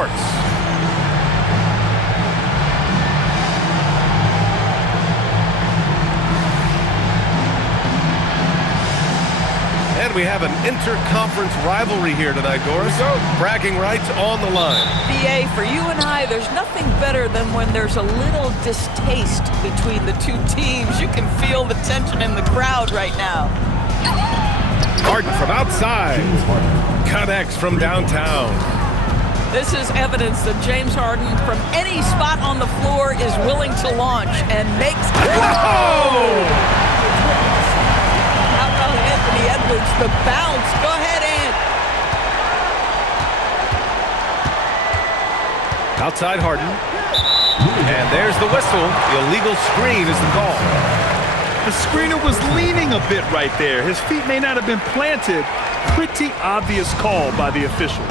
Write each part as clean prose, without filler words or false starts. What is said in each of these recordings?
sports. And we have an interconference rivalry here tonight, Doris. Bragging rights on the line. BA, for you and I, there's nothing better than when there's a little distaste between the two teams. You can feel the tension in the crowd right now. Harden from outside. Connects from downtown. This is evidence that James Harden, from any spot on the floor, is willing to launch and makes... Whoa! How about Anthony Edwards, the bounce? Go ahead, Ant. Outside Harden. And there's the whistle. The illegal screen is the call. The screener was leaning a bit right there. His feet may not have been planted. Pretty obvious call by the officials.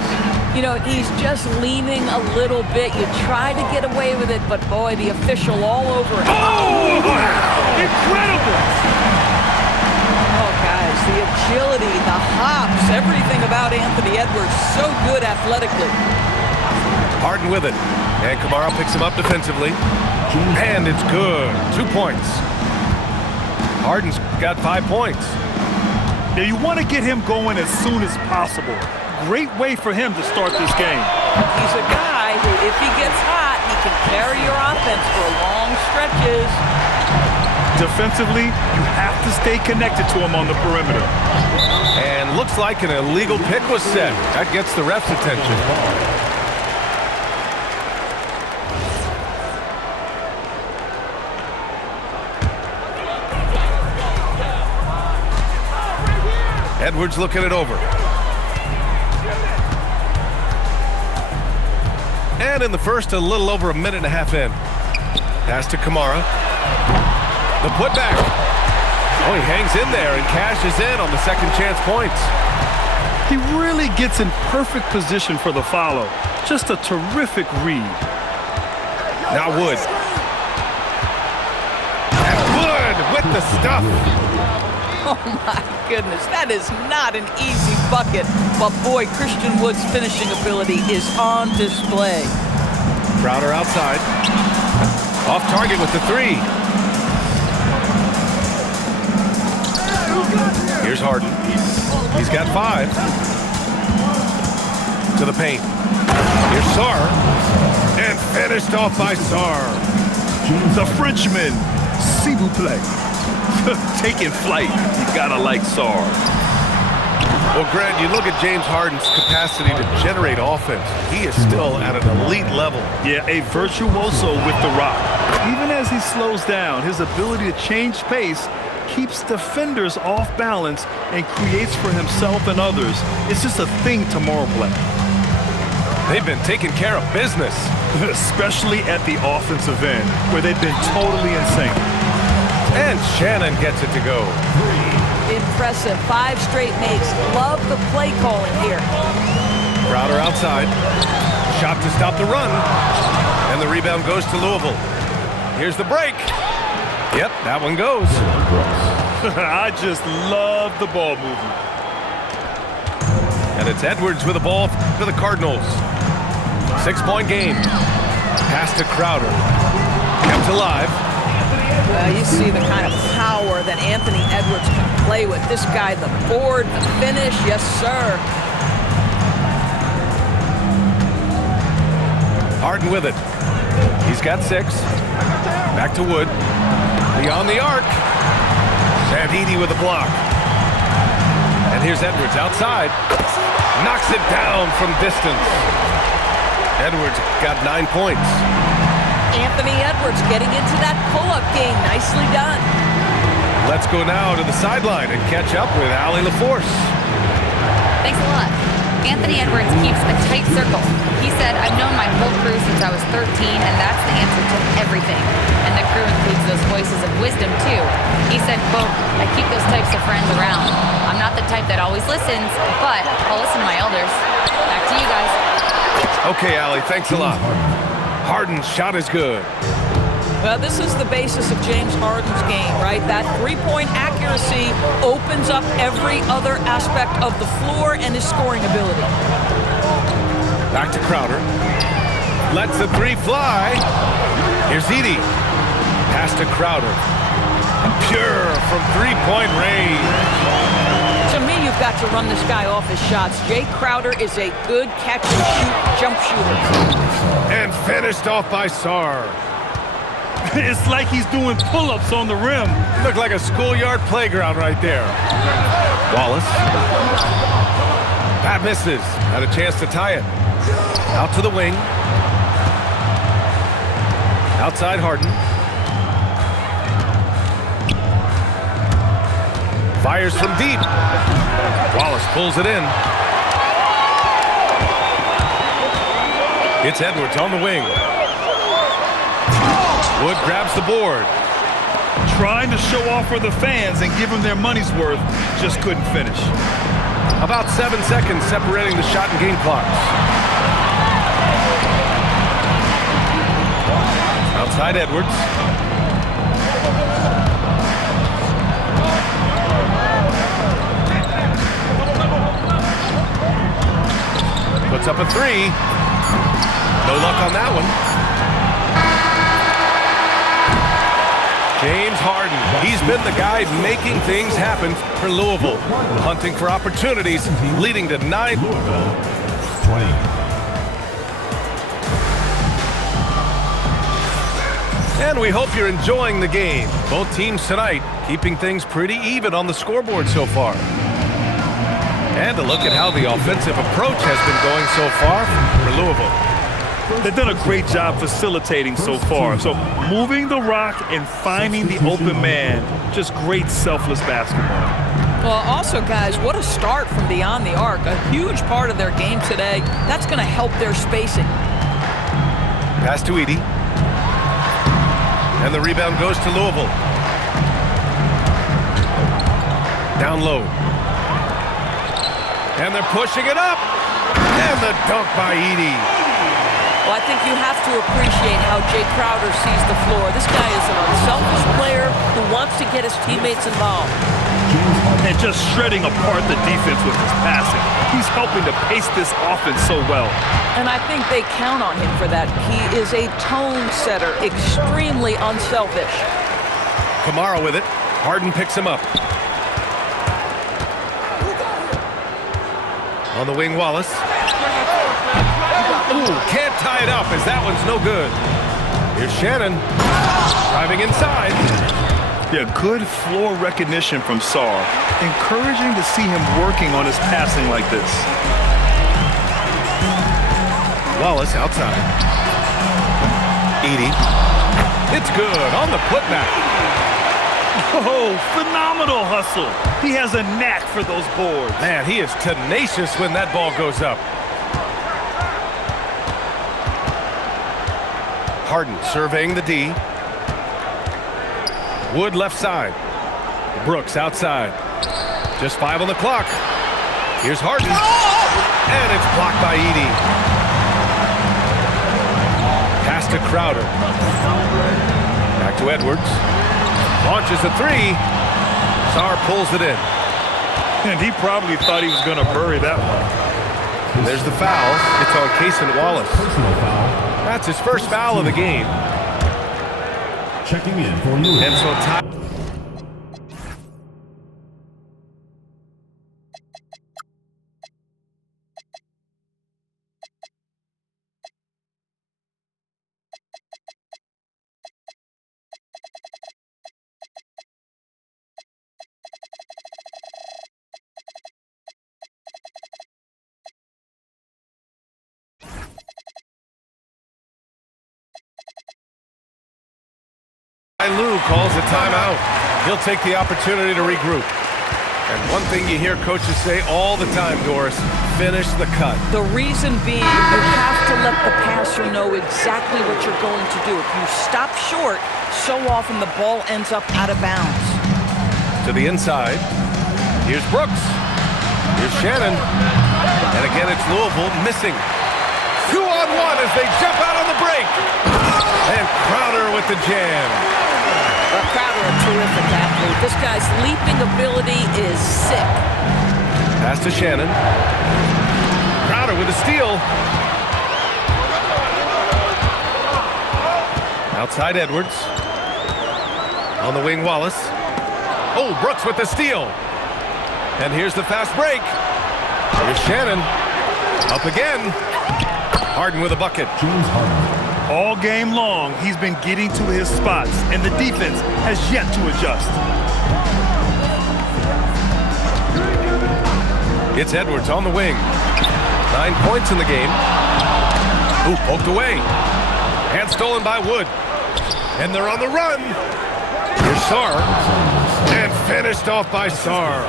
You know, he's just leaning a little bit. You try to get away with it, but boy, the official all over it. Oh! Incredible! Oh, guys, the agility, the hops, everything about Anthony Edwards, so good athletically. Harden with it. And Kamara picks him up defensively. And it's good. 2 points. Harden's got 5 points. Now you want to get him going as soon as possible. Great way for him to start this game. He's a guy who, if he gets hot, he can carry your offense for long stretches. Defensively, you have to stay connected to him on the perimeter. And looks like an illegal pick was set. That gets the ref's attention. Edwards looking it over. And in the first, a little over a minute and a half in. Pass to Kamara. The putback. Oh, he hangs in there and cashes in on the second chance points. He really gets in perfect position for the follow. Just a terrific read. Now Wood. And Wood with the stuff. Oh, my goodness. That is not an easy bucket. But, boy, Christian Wood's finishing ability is on display. Crowder outside. Off target with the three. Here's Harden. He's got 5. To the paint. Here's Sarr. And finished off by Sarr. The Frenchman, s'il vous plaît. Taking flight. You gotta like Sarr. Well, Grant, you look at James Harden's capacity to generate offense. He is still at an elite level. Yeah, a virtuoso with the rock. Even as he slows down, his ability to change pace keeps defenders off balance and creates for himself and others. It's just a thing tomorrow play. They've been taking care of business. Especially at the offensive end, where they've been totally insane. And Shannon gets it to go. Impressive. 5 straight makes. Love the play calling here. Crowder outside. Shot to stop the run. And the rebound goes to Louisville. Here's the break. Yep, that one goes. I just love the ball movement. And it's Edwards with the ball for the Cardinals. 6-point game. Pass to Crowder. Kept alive. Well, you see the kind of power that Anthony Edwards can play with. This guy, the board, the finish, yes, sir. Harden with it. He's got 6. Back to Wood. Beyond the arc. And Edey with a block. And here's Edwards outside. Knocks it down from distance. Edwards got 9 points. Anthony Edwards getting into that pull-up game. Nicely done. Let's go now to the sideline and catch up with Allie LaForce. Thanks a lot. Anthony Edwards keeps a tight circle. He said, I've known my whole crew since I was 13, and that's the answer to everything. And the crew includes those voices of wisdom, too. He said, quote, I keep those types of friends around. I'm not the type that always listens, but I'll listen to my elders. Back to you guys. Okay, Allie, thanks a lot. Harden's shot is good. Well, this is the basis of James Harden's game, right? That three-point accuracy opens up every other aspect of the floor and his scoring ability. Back to Crowder. Lets the three fly. Here's Edey. Pass to Crowder. Pure from three-point range. To me, you've got to run this guy off his shots. Jay Crowder is a good catch-and-shoot jump shooter. And finished off by Sarr. It's like he's doing pull-ups on the rim. Looked like a schoolyard playground right there. Wallace. That misses. Had a chance to tie it. Out to the wing. Outside Harden. Fires from deep. Wallace pulls it in. It's Edwards on the wing. Wood grabs the board. Trying to show off for the fans and give them their money's worth. Just couldn't finish. About 7 seconds separating the shot and game clocks. Outside Edwards. Puts up a three. No luck on that one. James Harden. He's been the guy making things happen for Louisville. Hunting for opportunities, leading to 9. 20. And we hope you're enjoying the game. Both teams tonight keeping things pretty even on the scoreboard so far. And a look at how the offensive approach has been going so far for Louisville. They've done a great job facilitating so far. So moving the rock and finding the open man, just great selfless basketball. Well, also, guys, what a start from beyond the arc. A huge part of their game today. That's going to help their spacing. Pass to Edey. And the rebound goes to Louisville. Down low. And they're pushing it up. And the dunk by Edey. Well, I think you have to appreciate how Jay Crowder sees the floor. This guy is an unselfish player who wants to get his teammates involved. And just shredding apart the defense with his passing. He's helping to pace this offense so well. And I think they count on him for that. He is a tone setter, extremely unselfish. Kamara with it. Harden picks him up. On the wing, Wallace. Ooh, can't tie it up as that one's no good. Here's Shannon. Driving inside. Yeah, good floor recognition from Sarr. Encouraging to see him working on his passing like this. Wallace outside. Edey. It's good on the putback. Oh, phenomenal hustle. He has a knack for those boards. Man, he is tenacious when that ball goes up. Harden surveying the D. Wood left side. Brooks outside. Just 5 on the clock. Here's Harden. And it's blocked by Edey. Pass to Crowder. Back to Edwards. Launches a three. Sarr pulls it in. And he probably thought he was going to bury that one. And there's the foul. It's on Cason Wallace. Personal foul. That's his first foul of the game. Checking in for Louisville. And so tie. Lou calls a timeout. He'll take the opportunity to regroup. And one thing you hear coaches say all the time, Doris, finish the cut. The reason being, you have to let the passer know exactly what you're going to do. If you stop short, so often the ball ends up out of bounds. To the inside. Here's Brooks. Here's Shannon. And again, it's Louisville missing. 2-on-1 as they jump out on the break. And Crowder with the jam. Well, Crowder, a terrific athlete. This guy's leaping ability is sick. Pass to Shannon. Crowder with a steal. Outside Edwards. On the wing, Wallace. Oh, Brooks with the steal. And here's the fast break. Here's Shannon. Up again. Harden with a bucket. All game long, he's been getting to his spots, and the defense has yet to adjust. It's Edwards on the wing. 9 points in the game. Ooh, poked away. And stolen by Wood. And they're on the run. Here's Sarr. And finished off by Sarr.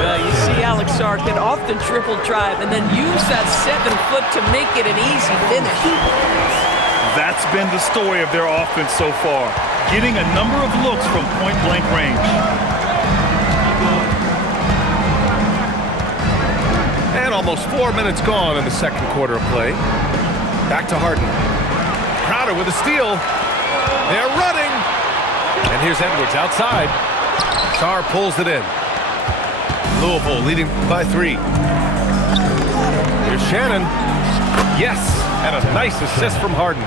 Well, you see Alex Sarr can often triple drive and then use that 7 foot to make it an easy finish. That's been the story of their offense so far, getting a number of looks from point-blank range. And almost 4 minutes gone in the second quarter of play. Back to Harden. Crowder with a steal. They're running. And here's Edwards outside. Sarr pulls it in. Louisville leading by 3. Here's Shannon. Yes, and a nice assist from Harden.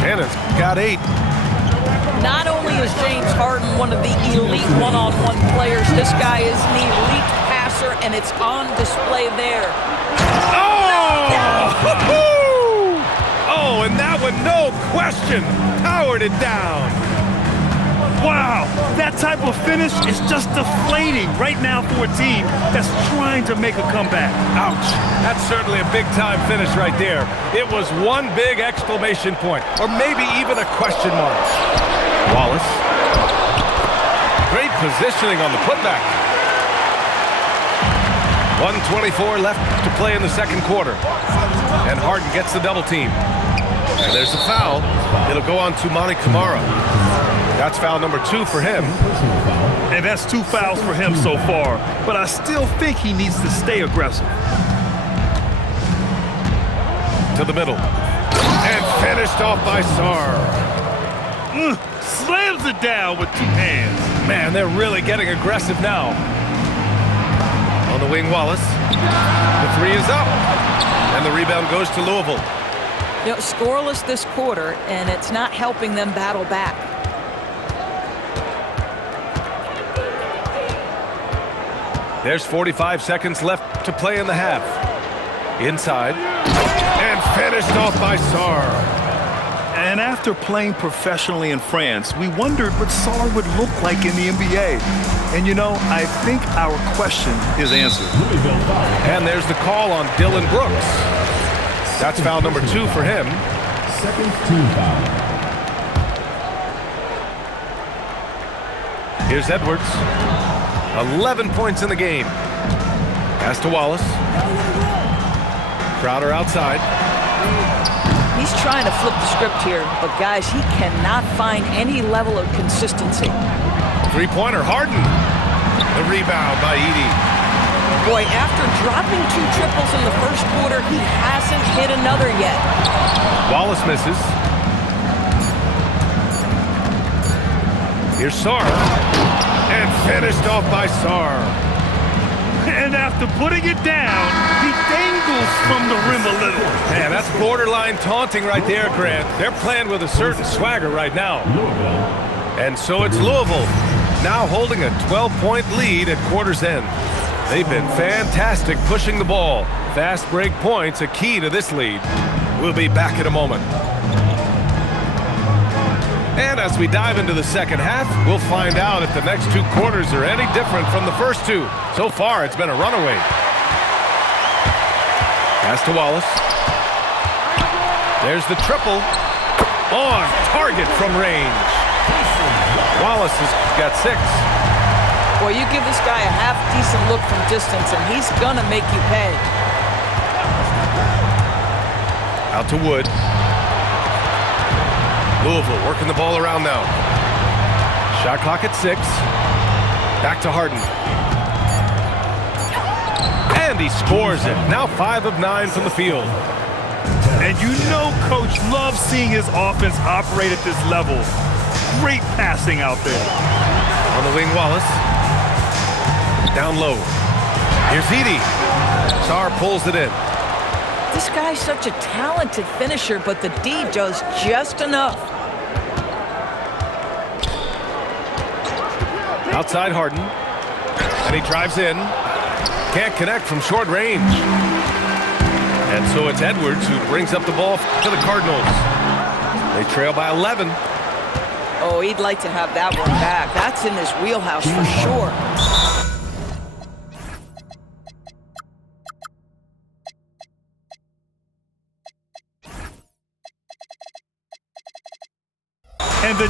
Shannon's got 8. Not only is James Harden one of the elite one-on-one players, this guy is an elite passer, and it's on display there. Oh! Oh, and that one, no question, powered it down. Wow, that type of finish is just deflating right now for a team that's trying to make a comeback. Ouch. That's certainly a big-time finish right there. It was one big exclamation point, or maybe even a question mark. Wallace. Great positioning on the putback. 1:24 left to play in the second quarter. And Harden gets the double team. And there's a foul. It'll go on to Monty Kamara. That's foul number 2 for him. And that's 2 fouls for him so far. But I still think he needs to stay aggressive. To the middle. And finished off by Sarr. Slams it down with 2 hands. Man, they're really getting aggressive now. On the wing, Wallace. The 3 is up. And the rebound goes to Louisville. You know, scoreless this quarter, and it's not helping them battle back. There's 45 seconds left to play in the half. Inside. And finished off by Sarr. And after playing professionally in France, we wondered what Sarr would look like in the NBA. And you know, I think our question is answered. And there's the call on Dylan Brooks. That's foul number 2 for him. Second team foul. Here's Edwards. 11 points in the game. Pass to Wallace. Crowder outside. He's trying to flip the script here, but guys, he cannot find any level of consistency. Three-pointer, Harden. The rebound by Edey. Boy, after dropping 2 triples in the first quarter, he hasn't hit another yet. Wallace misses. Here's Sarr. And finished off by Sarr. And after putting it down, he dangles from the rim a little. Man, that's borderline taunting right there, Grant. They're playing with a certain swagger right now. And so it's Louisville, now holding a 12-point lead at quarter's end. They've been fantastic pushing the ball. Fast break points, a key to this lead. We'll be back in a moment. And as we dive into the second half, we'll find out if the next 2 quarters are any different from the first 2. So far, it's been a runaway. Pass to Wallace. There's the triple. On target from range. Wallace has got 6. Boy, you give this guy a half-decent look from distance, and he's gonna make you pay. Out to Wood. Louisville working the ball around now. Shot clock at 6. Back to Harden. And he scores it. Now 5 of 9 from the field. And you know Coach loves seeing his offense operate at this level. Great passing out there. On the wing, Wallace. Down low. Here's Edey. Sarr pulls it in. This guy's such a talented finisher, but the D does just enough. Outside Harden. And he drives in. Can't connect from short range. And so it's Edwards who brings up the ball to the Cardinals. They trail by 11. Oh, he'd like to have that one back. That's in his wheelhouse for sure. And the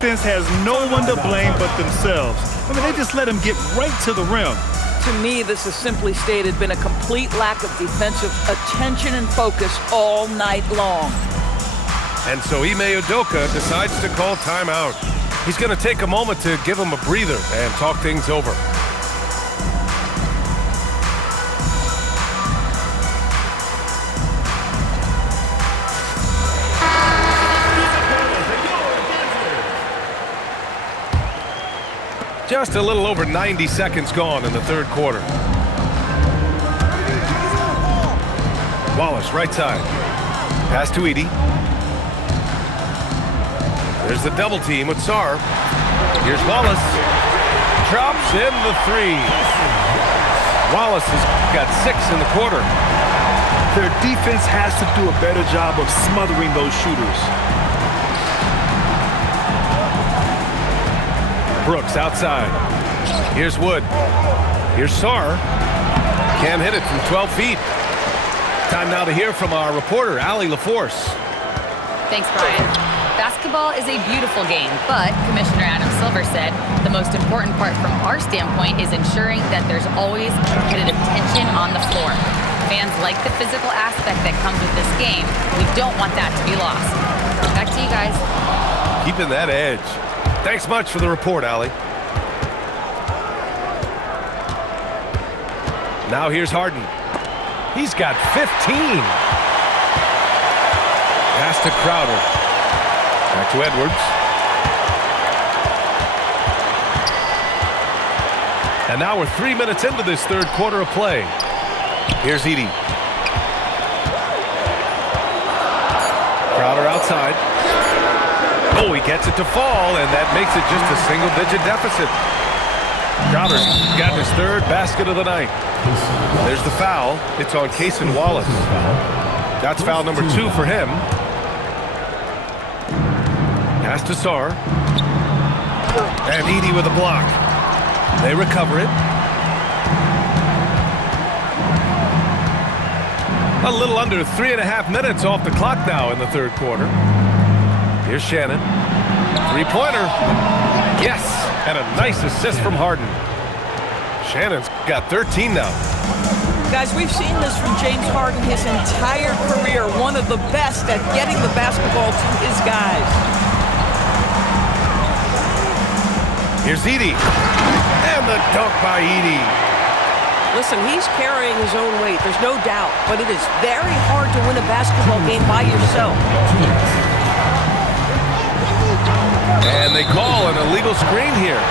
defense has no one to blame but themselves. I mean, they just let him get right to the rim. To me, this has simply stated been a complete lack of defensive attention and focus all night long. And so Ime Udoka decides to call timeout. He's going to take a moment to give him a breather and talk things over. Just a little over 90 seconds gone in the third quarter. Wallace, right side. Pass to Edey. There's the double team with Sarr. Here's Wallace. Drops in the three. Wallace has got 6 in the quarter. Their defense has to do a better job of smothering those shooters. Brooks outside. Here's Wood. Here's Sarr. Can't hit it from 12 feet. Time now to hear from our reporter, Allie LaForce. Thanks, Brian. Basketball is a beautiful game, but Commissioner Adam Silver said the most important part from our standpoint is ensuring that there's always competitive tension on the floor. Fans like the physical aspect that comes with this game. We don't want that to be lost. Back to you guys. Keeping that edge. Thanks much for the report, Allie. Now here's Harden. He's got 15. Pass to Crowder. Back to Edwards. And now we're 3 minutes into this third quarter of play. Here's Edey. Crowder outside. Oh, he gets it to fall, and that makes it just a single-digit deficit. Crowder's got his third basket of the night. There's the foul. It's on Cason Wallace. That's foul number 2 for him. Pass to Sarr. And Edey with a block. They recover it. A little under 3.5 minutes off the clock now in the third quarter. Here's Shannon. Three-pointer. Yes, and a nice assist from Harden. Shannon's got 13 now. Guys, we've seen this from James Harden his entire career. One of the best at getting the basketball to his guys. Here's Edey. And the dunk by Edey. Listen, he's carrying his own weight, there's no doubt, but it is very hard to win a basketball game by yourself. And they call an illegal screen here.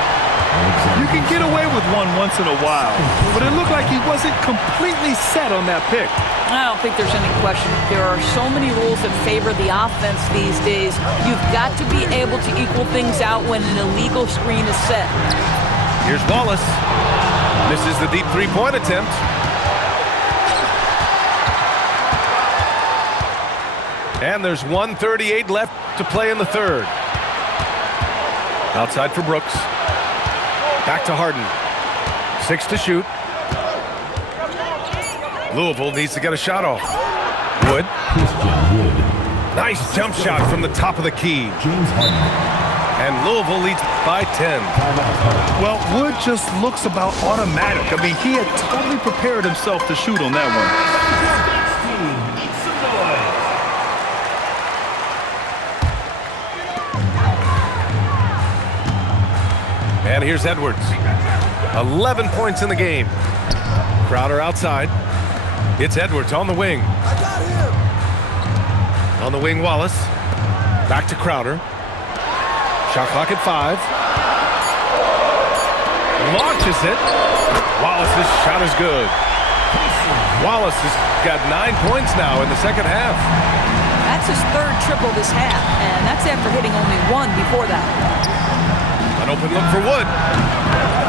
You can get away with one once in a while, but it looked like he wasn't completely set on that pick. I don't think there's any question. There are so many rules that favor the offense these days. You've got to be able to equal things out when an illegal screen is set. Here's Wallace. Misses the deep three-point attempt. And there's 1:38 left to play in the third. Outside for Brooks. Back to Harden. 6 to shoot. Louisville needs to get a shot off. Wood. Nice jump shot from the top of the key. And Louisville leads by 10. Well, Wood just looks about automatic. I mean, he had totally prepared himself to shoot on that one. And here's Edwards. 11 points in the game. Crowder outside. It's Edwards on the wing. On the wing, Wallace. Back to Crowder. Shot clock at 5. launches it. Wallace's shot is good. Wallace has got 9 points now in the second half. That's his third triple this half, and that's after hitting only one before that. An open look for Wood.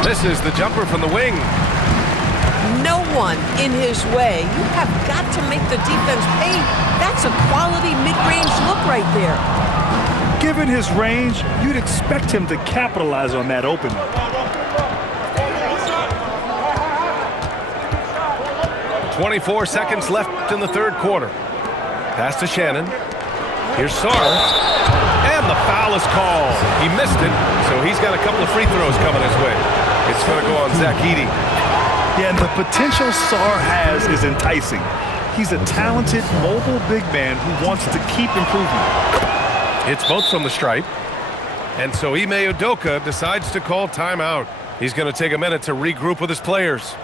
Misses the jumper from the wing. No one in his way. You have got to make the defense pay. That's a quality mid-range look right there. Given his range, you'd expect him to capitalize on that opening. .24 seconds left in the third quarter. Pass to Shannon. Here's Sarr. And the foul is called. He missed it, so he's got a couple of free throws coming his way. It's going to go on Zach Edey. Yeah, and the potential Sarr has is enticing. He's a talented, mobile big man who wants to keep improving. It's both from the stripe. And so Ime Udoka decides to call timeout. He's going to take a minute to regroup with his players.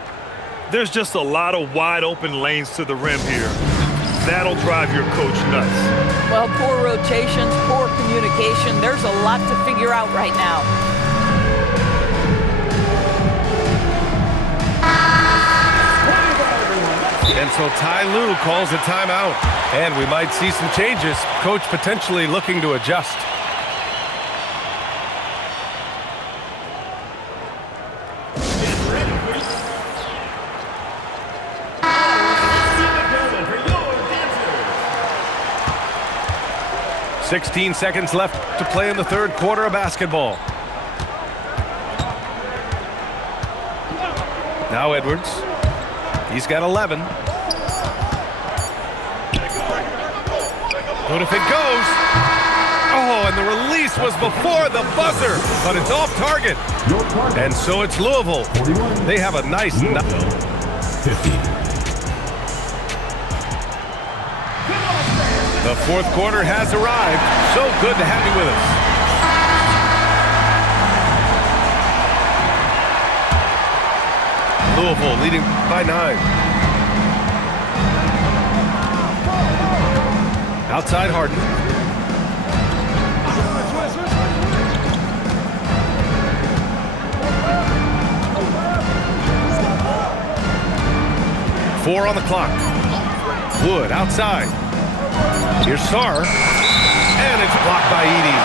There's just a lot of wide open lanes to the rim here. That'll drive your coach nuts. Well, poor rotations, poor communication. There's a lot to figure out right now. And so Ty Lue calls a timeout. And we might see some changes. Coach potentially looking to adjust. .16 seconds left to play in the third quarter of basketball. Now Edwards. He's got 11. Good if it goes. Oh, and the release was before the buzzer, but it's off target. And so it's Louisville. They have a nice... 50. The fourth quarter has arrived. So good to have you with us. Louisville leading by 9. Outside Harden. Four on the clock. Wood outside. Here's Sarr, and it's blocked by Edey.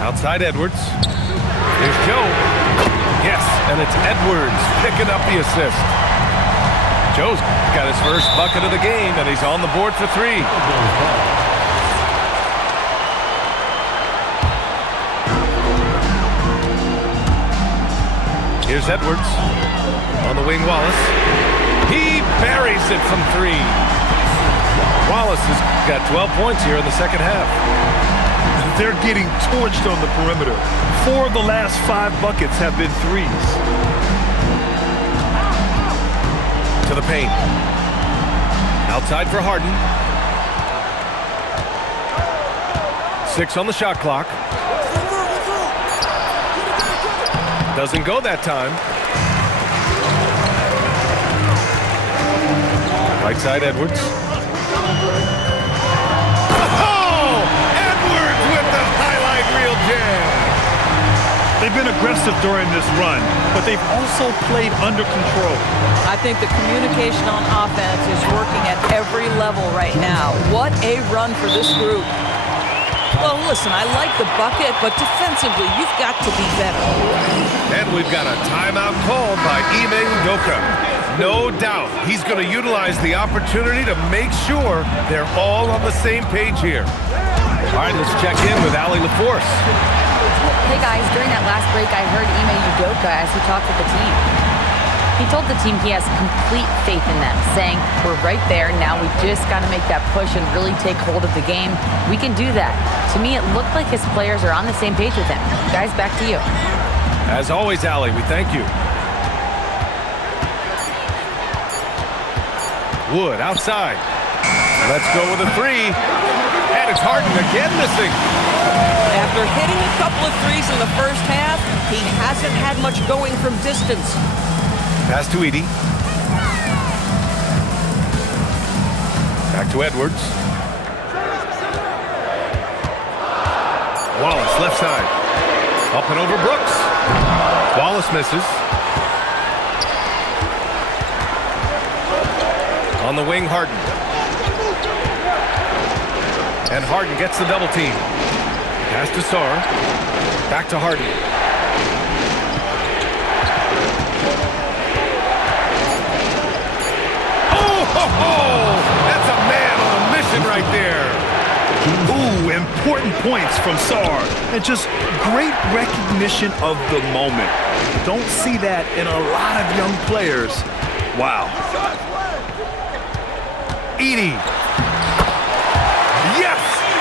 Outside Edwards. Here's Joe. Yes, and it's Edwards picking up the assist. Joe's got his first bucket of the game, and he's on the board for 3. Here's Edwards. On the wing, Wallace. He buries it from 3. Wallace has got 12 points here in the second half. They're getting torched on the perimeter. 4 of the last 5 buckets have been threes. To the paint. Outside for Harden. 6 on the shot clock. Doesn't go that time. Right side, Edwards. Oh! Edwards with the highlight reel jam. They've been aggressive during this run, but they've also played under control. I think the communication on offense is working at every level right now. What a run for this group. Well, listen, I like the bucket, but defensively, you've got to be better. And we've got a timeout called by Ime Udoka. No doubt he's going to utilize the opportunity to make sure they're all on the same page here. All right, let's check in with Allie LaForce. Hey guys, during that last break, I heard Ime Udoka as he talked with the team. He told the team he has complete faith in them, saying, we're right there, now we just got to make that push and really take hold of the game. We can do that. To me, it looked like his players are on the same page with him. Guys, back to you. As always, Allie, we thank you. Wood outside. Let's go with a 3. And it's Harden again missing. After hitting a couple of threes in the first half, he hasn't had much going from distance. Pass to Edey. Back to Edwards. Wallace, left side. Up and over Brooks. Wallace misses. On the wing, Harden. And Harden gets the double team. Pass to Sarr. Back to Harden. Oh, that's a man on a mission right there. Ooh, important points from Sarr. And just great recognition of the moment. Don't see that in a lot of young players. Wow. Edey. Yes!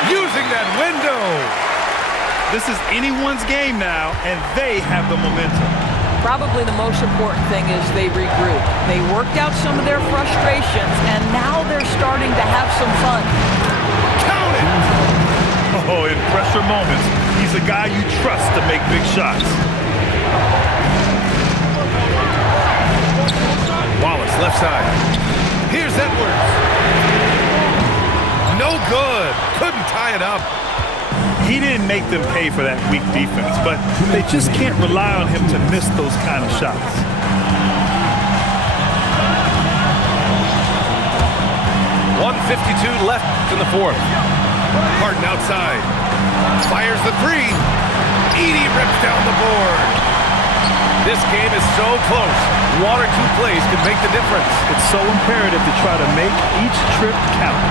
Using that window. This is anyone's game now, and they have the momentum. Probably the most important thing is they regroup. They worked out some of their frustrations, and now they're starting to have some fun. Count it! Oh, in pressure moments, he's a guy you trust to make big shots. Wallace, left side. Here's Edwards. No good. Couldn't tie it up. He didn't make them pay for that weak defense, but they just can't rely on him to miss those kind of shots. .152 left in the fourth. Harden outside. Fires the three. Edey rips down the board. This game is so close. One or two plays could make the difference. It's so imperative to try to make each trip count.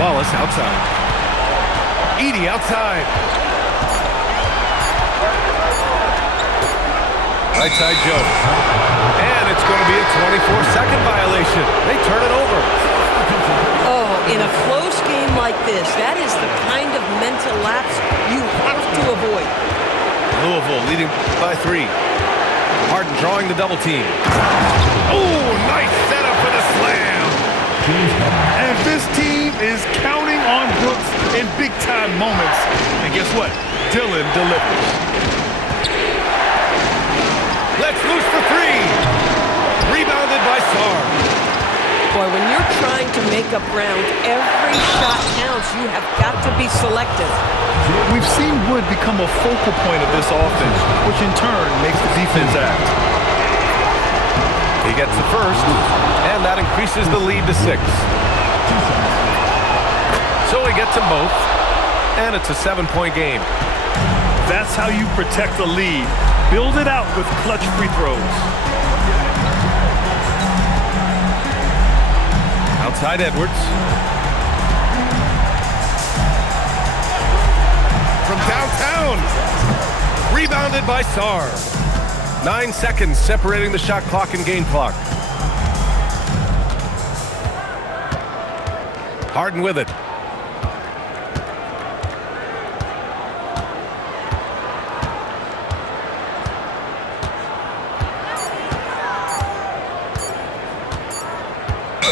Wallace outside. Edey outside. Right side Joe. And it's going to be a 24-second violation. They turn it over. Oh, in a close game like this, that is the kind of mental lapse you have to avoid. Louisville leading by 3. Harden drawing the double team. Oh, nice setup for the slam. And this team is counting on Brooks in big-time moments. And guess what? Dillon delivers. Let's loose for 3. Rebounded by Sarr. Boy, when you're trying to make up ground, every shot counts. You have got to be selective. We've seen Wood become a focal point of this offense, which in turn makes the defense act. He gets the first, and that increases the lead to 6. So he gets them both, and it's a 7-point game. That's how you protect the lead. Build it out with clutch free throws. Outside Edwards. From downtown. Rebounded by Sarr. 9 seconds separating the shot clock and game clock. Harden with it.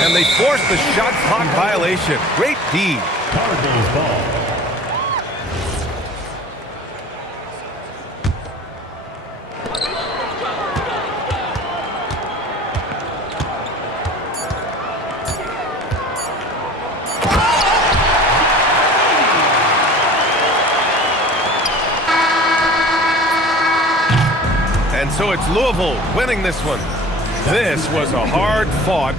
And they force the shot clock violation. Great D. Cardinals ball. And so it's Louisville winning this one. This was a hard-fought